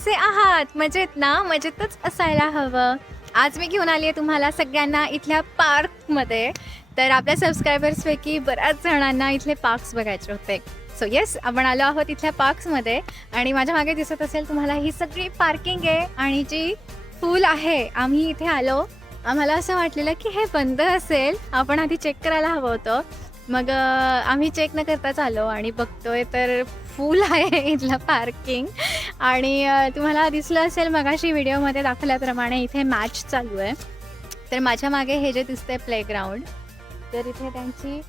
कसे आहात? मजेत ना? मजेतच असायला हवं. आज मी घेऊन आली आहे तुम्हाला सगळ्यांना इथल्या पार्कमध्ये. तर आपल्या सबस्क्रायबर्सपैकी बऱ्याच जणांना इथले पार्क्स बघायचे होते. सो येस, आपण आलो आहोत इथल्या पार्क्समध्ये आणि माझ्या मागे दिसत असेल तुम्हाला ही सगळी पार्किंग आहे आणि जी पूल आहे. आम्ही इथे आलो, आम्हाला असं वाटलेलं की हे बंद असेल, आपण आधी चेक करायला हवं होतं. मग आम्ही चेक न करताच आलो आणि बघतोय तर फुल आहे इथलं पार्किंग. आणि तुम्हाला दिसलं असेल मगाशी व्हिडिओमध्ये दाखवल्याप्रमाणे इथे मॅच चालू आहे. तर माझ्या मागे हे जे दिसतंय प्लेग्राऊंड, तर इथे त्यांची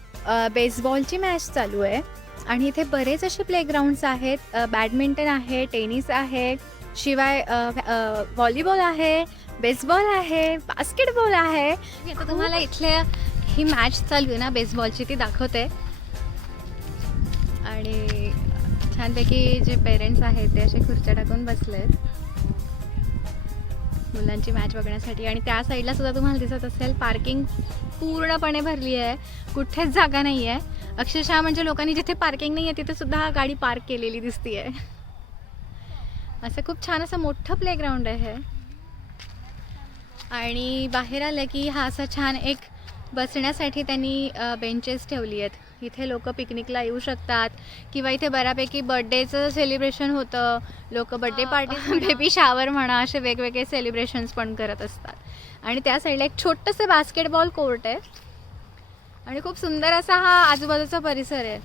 बेसबॉलची मॅच चालू आहे. आणि इथे बरेच असे प्लेग्राऊंड्स आहेत. बॅडमिंटन आहे, टेनिस आहे, शिवाय व्हॉलीबॉल आहे, बेसबॉल आहे, बास्केटबॉल आहे. मी आता तुम्हाला इथल्या ही मॅच चालू आहे ना बेसबॉलची ती दाखवते. आणि छानपैकी जे पेरेंट्स आहेत ते असे खुर्च्या टाकून बसलेत मुलांची मॅच बघण्यासाठी. आणि त्या साईडला सुद्धा तुम्हाला दिसत असेल पार्किंग पूर्णपणे भरली आहे, कुठेच जागा नाही आहे. अक्षरशः म्हणजे लोकांनी जिथे पार्किंग नाही आहे तिथे सुद्धा गाडी पार्क केलेली दिसती आहे. असं खूप छान असं मोठं प्लेग्राऊंड आहे. आणि बाहेर आलं की हा असा छान एक बसण्यासाठी त्यांनी बेंचेस ठेवली आहेत. इथे लोक पिकनिकला येऊ शकतात किंवा इथे बऱ्यापैकी बर्थडेचं सेलिब्रेशन होतं. लोक बर्थडे पार्टी, बेबी शावर म्हणा, असे वेगवेगळे सेलिब्रेशन्स पण करत असतात. आणि त्या साईडला एक छोटंसं बास्केटबॉल कोर्ट आहे आणि खूप सुंदर असा हा आजूबाजूचा परिसर आहे.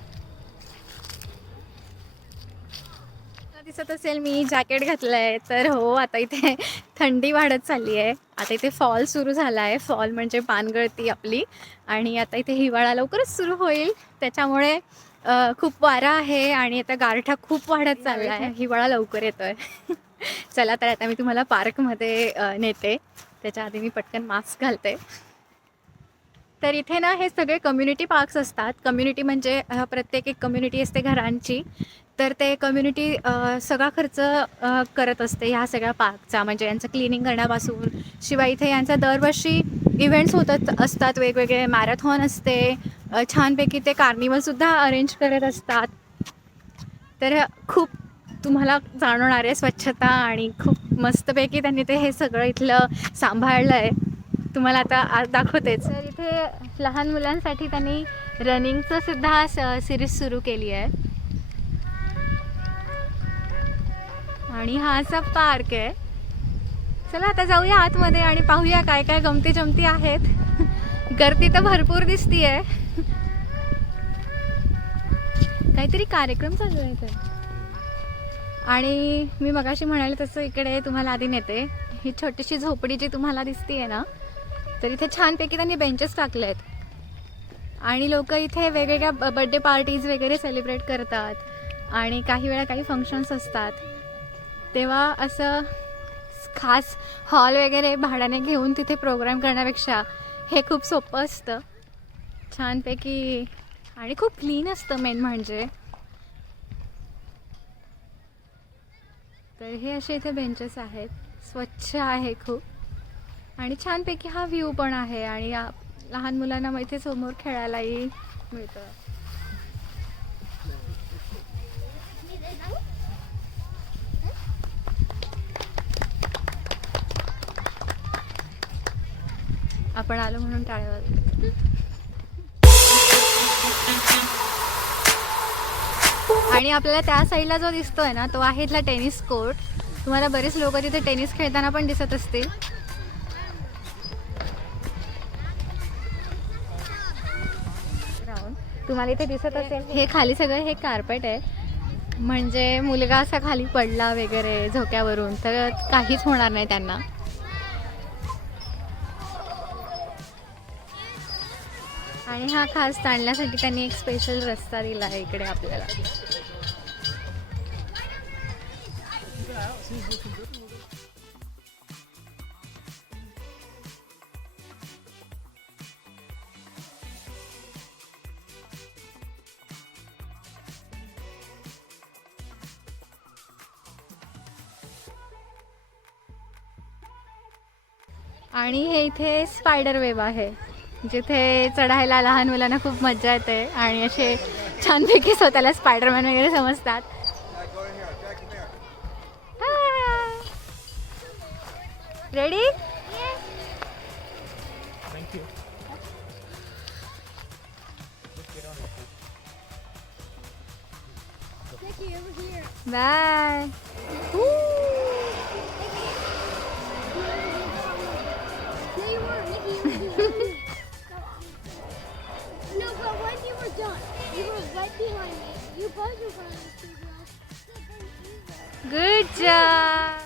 दिसत असेल मी जॅकेट घातलं आहे. तर हो, आता इथे थंडी वाढत चालली आहे. आता इथे फॉल सुरू झाला आहे. फॉल म्हणजे पानगळती आपली. आणि आता इथे हिवाळा लवकरच सुरू होईल, त्याच्यामुळे खूप वारा आहे आणि आता गारठा खूप वाढत चालला आहे. हिवाळा लवकर येतो आहे. चला तर आता मी तुम्हाला पार्कमध्ये नेते. त्याच्या आधी मी पटकन मास्क घालते. तर इथे ना हे सगळे कम्युनिटी पार्क्स असतात. कम्युनिटी म्हणजे प्रत्येक एक कम्युनिटी असते घरांची. तर ते कम्युनिटी सगळा खर्च करत असते ह्या सगळ्या पार्कचा, म्हणजे यांचं क्लिनिंग करण्यापासून. शिवाय इथे यांचा दरवर्षी इव्हेंट्स होत असतात, वेगवेगळे मॅरेथॉन असते. छानपैकी ते कार्निवलसुद्धा अरेंज करत असतात. तर खूप तुम्हाला जाणवणार आहे स्वच्छता आणि खूप मस्तपैकी त्यांनी ते हे सगळं इथलं सांभाळलं आहे. तुम्हाला आता दाखवतेच. तर इथे लहान मुलांसाठी त्यांनी रनिंगचं सुद्धा सिरीज सुरू केली आहे. आणि हा असा पार्क आहे. चला आता जाऊया आतमध्ये आणि पाहूया काय काय गमती जमती आहेत. गर्दी तर भरपूर दिसतीये. काहीतरी कार्यक्रम चालू आहे इथे. आणि मी मगाशी म्हणाले तसं इकडे तुम्हाला आधी नेते. ही छोटीशी झोपडी जी तुम्हाला दिसतीये ना, तर इथे छानपैकी त्यांनी बेंचेस टाकले आहेत. आणि लोक इथे वेगवेगळ्या बर्थडे पार्टीज वगैरे सेलिब्रेट करतात. आणि काही वेळा काही फंक्शन्स असतात तेव्हा असं खास हॉल वगैरे भाड्याने घेऊन तिथे प्रोग्राम करण्यापेक्षा हे खूप सोपं असतं छानपैकी. आणि खूप क्लीन असतं मेन म्हणजे. तर हे असे इथे बेंचेस आहेत, स्वच्छ आहे खूप. आणि छानपैकी हा व्ह्यू पण आहे. आणि लहान मुलांना मग इथे समोर खेळायलाही मिळतं. आपण आलो म्हणून टाळ्या वाजवतात. आणि आपल्याला त्या साईडला जो दिसतोय ना, तो आहे इथला टेनिस कोर्ट. तुम्हाला बरेच लोक तिथे टेनिस खेळताना पण दिसत असतील. तुम्हाला इथे दिसत असेल हे खाली सगळं हे कार्पेट आहे, म्हणजे मुलगा असा खाली पडला वगैरे झोक्यावरून तर काहीच होणार नाही त्यांना. आणि हा खास ताणण्यासाठी त्यांनी एक स्पेशल रस्ता दिला आहे इकडे आपल्याला. आणि हे इथे स्पायडर वेब आहे, जिथे चढायला लहान मुलांना खूप मजा येते आणि असे छानपैकी स्वतःला स्पायडरमॅन वगैरे समजतात. Ready? Thank you. Bye. No, but when you were done, you were right behind me. You both were going to good job.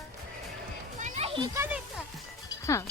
हां.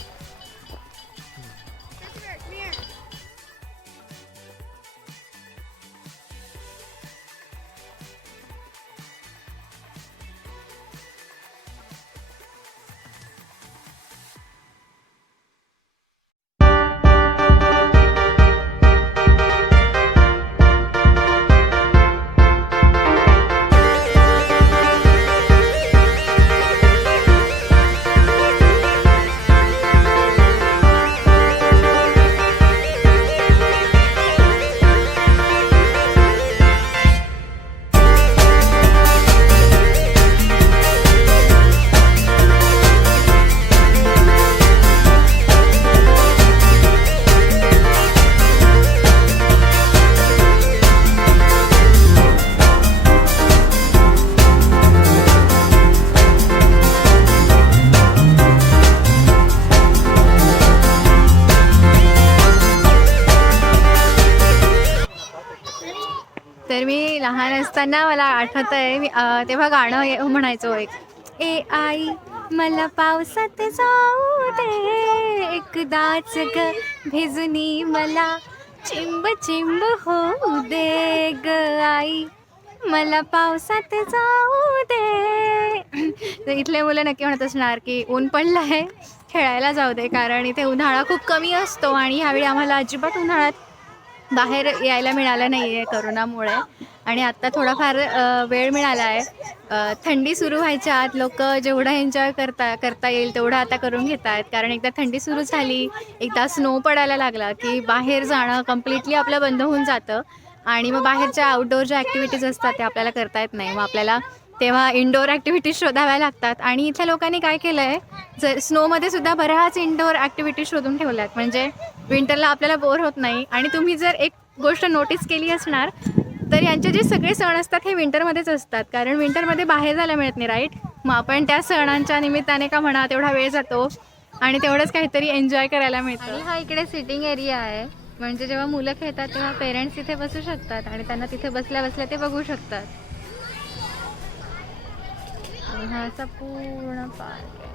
तर मी लहान असताना मला आठवत आहे मी तेव्हा गाणं म्हणायचो एक. ए आई मला पावसात जाऊ दे एकदाच ग भिजूनी मला चिंब चिंब होऊ दे ग आई मला पावसात जाऊ दे. तर इथले मुलं नक्की म्हणत असणार की ऊन पडलं आहे खेळायला जाऊ दे, कारण इथे उन्हाळा खूप कमी असतो आणि ह्यावेळी आम्हाला अजिबात उन्हाळ्यात बाहेर यायला मिळालं नाही आहे करोनामुळे. आणि आत्ता थोडाफार वेळ मिळाला आहे. थंडी सुरू व्हायच्या आत लोक जेवढं एन्जॉय करता येईल तेवढं आता करून घेत आहेत, कारण एकदा थंडी सुरू झाली, एकदा स्नो पडायला लागला की बाहेर जाणं कम्प्लिटली आपलं बंद होऊन जातं आणि मग बाहेरच्या आउटडोअर ज्या ॲक्टिव्हिटीज असतात त्या आपल्याला करता येत नाही. मग आपल्याला तेव्हा इनडोअर ॲक्टिव्हिटीज शोधाव्या लागतात. आणि इथल्या लोकांनी काय केलं आहे, स्नोमध्ये सुद्धा बऱ्याच इनडोअर ॲक्टिव्हिटीज शोधून ठेवल्या आहेत, म्हणजे विंटरला आपल्याला बोर होत नाही. आणि तुम्ही जर एक गोष्ट नोटीस केली असणार तर यांचे जे सगळे सण असतात हे विंटरमध्येच असतात, कारण विंटरमध्ये बाहेर जायला मिळत नाही, राईट. मग आपण त्या सणांच्या निमित्ताने का म्हणा तेवढा वेळ जातो आणि तेवढंच काहीतरी एन्जॉय करायला मिळतं. आणि हा इकडे सिटिंग एरिया आहे, म्हणजे जेव्हा मुलं खेळतात तेव्हा पेरेंट्स इथे बसू शकतात आणि त्यांना तिथे बसल्या बसल्या ते बघू शकतात. आणि हा असा पूर्ण पार्क आहे.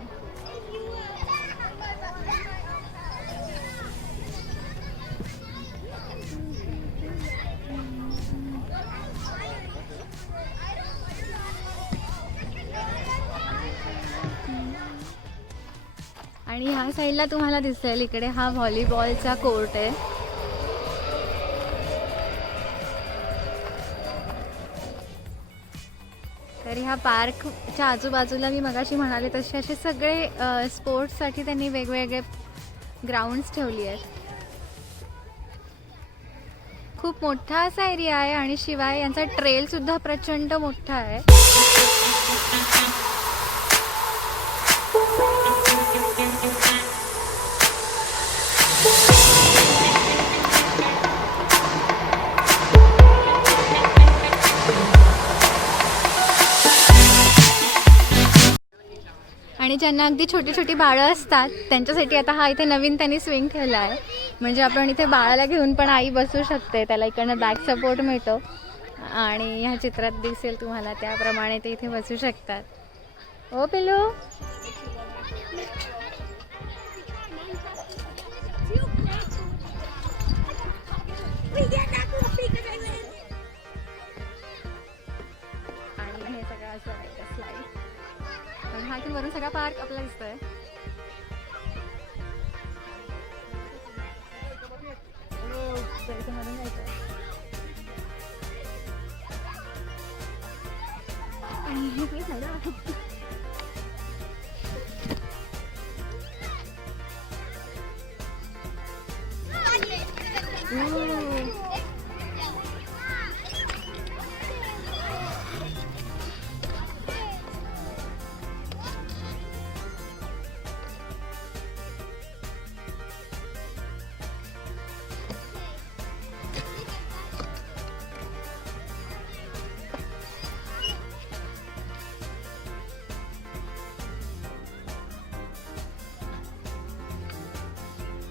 आणि ह्या साईडला तुम्हाला दिसेल इकडे हा व्हॉलीबॉलचा कोर्ट आहे. तर ह्या पार्कच्या आजूबाजूला मी मगाशी म्हणाले तसे असे सगळे स्पोर्ट्ससाठी त्यांनी वेगवेगळे ग्राउंड्स ठेवली आहेत. खूप मोठा असा एरिया आहे आणि शिवाय यांचा ट्रेलसुद्धा प्रचंड मोठा आहे. आणि ज्यांना अगदी छोटी छोटी बाळं असतात त्यांच्यासाठी आता हा इथे नवीन त्यांनी स्विंग ठेवला आहे, म्हणजे आपण इथे बाळाला घेऊन पण आई बसू शकते, त्याला इकडनं बॅक सपोर्ट मिळतो आणि ह्या चित्रात दिसेल तुम्हाला त्याप्रमाणे ते इथे बसू शकतात. ओ पिलू. आणि हे सगळं असं आहे स्लाईड आणि हा वरून सगळा पार्क आपल्याला दिसतोय. मधून जायचं आणि हे झालं.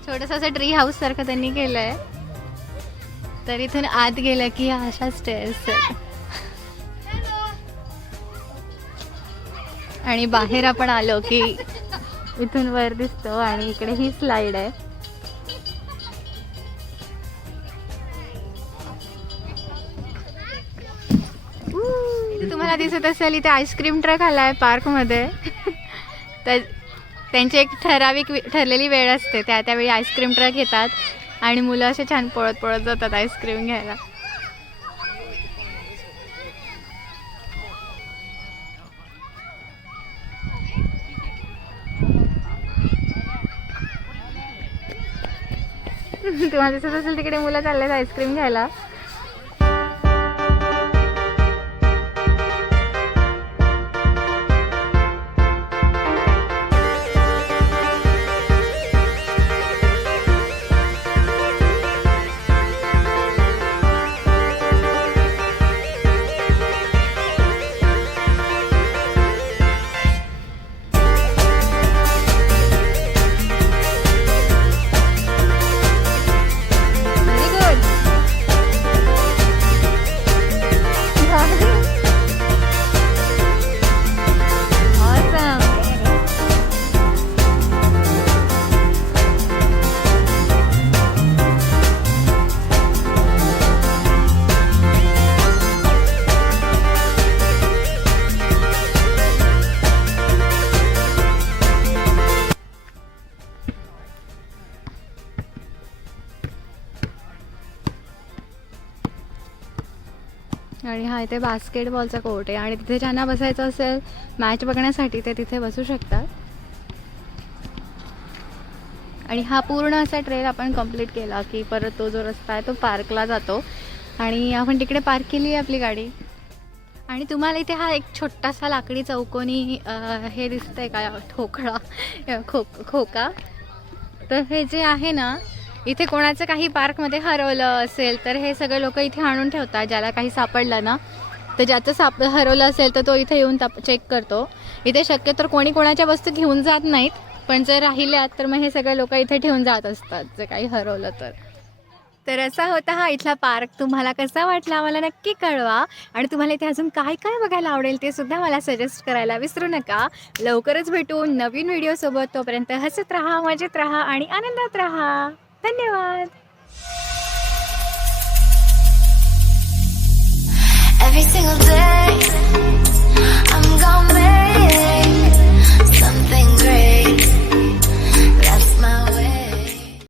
छोटंसं असं ट्री हाऊस सारखं त्यांनी केलंय. तर इथून आत गेलं की अशा स्टेअर्स आहेत. आणि बाहेर आपण आलो की इथून वर दिसतो आणि इकडे ही स्लाइड आहे. इथे तुम्हाला दिसत असेल इथे आईस्क्रीम ट्रक आलाय पार्क मध्ये. तर त्यांची एक ठरलेली वेळ असते, त्यावेळी आईस्क्रीम ट्रक येतात आणि मुलं असे छान पळत पळत जातात आईस्क्रीम घ्यायला. तुम्हाला दिसत असेल तिकडे मुलं चाललेत आईस्क्रीम घ्यायला. आणि हा इथे बास्केटबॉलचा कोर्ट आहे आणि तिथे ज्यांना बसायचं असेल मॅच बघण्यासाठी ते तिथे बसू शकतात. आणि हा पूर्ण असा ट्रेल आपण कंप्लीट केला की परत तो जो रस्ता आहे तो पार्कला जातो आणि आपण तिकडे पार्क केली आहे आपली गाडी. आणि तुम्हाला इथे हा एक छोटासा लाकडी चौकोनी हे दिसतंय का ठोकळा खोका. तर हे जे आहे ना इथे कोणाचं काही पार्कमध्ये हरवलं असेल तर हे सगळे लोक इथे आणून ठेवतात. ज्याला काही सापडलं ना तर ज्याचं हरवलं असेल तर तो इथे येऊन चेक करतो. इथे शक्यतो कोणी कोणाच्या वस्तू घेऊन जात नाहीत, पण जर राहिल्यात तर मग हे सगळे लोक इथे ठेवून जात असतात जे काही हरवलं तर. तर असा होता हा इथला पार्क. तुम्हाला कसा वाटला मला नक्की कळवा. आणि तुम्हाला इथे अजून काय काय बघायला आवडेल ते सुद्धा मला सजेस्ट करायला विसरू नका. लवकरच भेटू नवीन व्हिडिओसोबत. तोपर्यंत हसत राहा, मजेत राहा आणि आनंदात राहा. धन्यवाद. Every single day